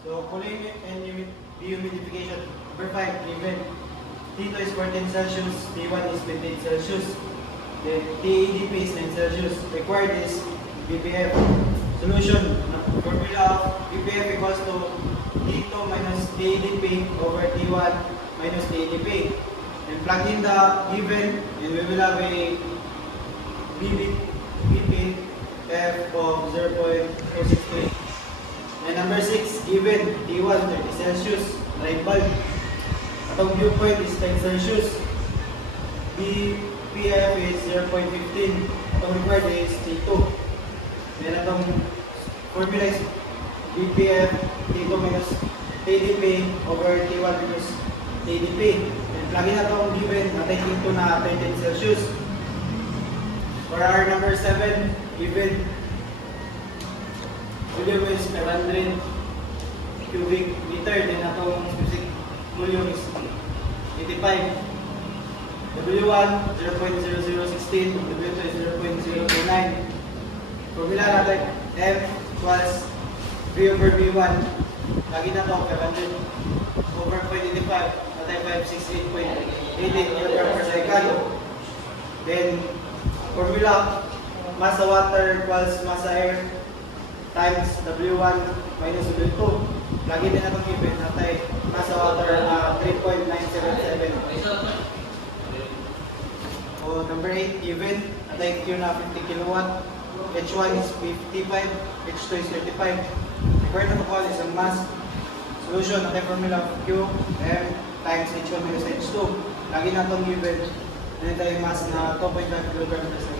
So, cooling and dehumidification. Number 5, given T2 is 14 Celsius, T1 is 28 Celsius, then TADP is 9 Celsius. Required is BPF. Solution. Formula of BPF equals to T2 minus TADP over T1 minus TADP. And plug in the given, and we will have a BPF of 0.263. And number 6, given T1 30 Celsius, light bulb. Atong viewpoint is 10 Celsius. BPF is 0.15. Atong required is T2. Then atong formula is BPF T2 minus TDP over T1 minus TDP. And plug in atong given, natin T2 na 13 Celsius. For our number 7, given volume is 500 cubic meter, then atong specific volume is 85. W1 0.0016, W2 is 0.029. Formula natin F equals V over V1. Lagi na ito 500 over 0.85, natin 568.88 kg per cycle. Then formula massa water equals massa air times W1 minus W2. Lagi din natong given natin massa water 3.977. So number 8 given natin Q na 50 kilowatt, H1 is 55, H2 is 35. Required na to is ang mass. Solution natin formula of Q M times H1 minus H2. Lagi natong given natin tayo mass na 2.5 kg per second.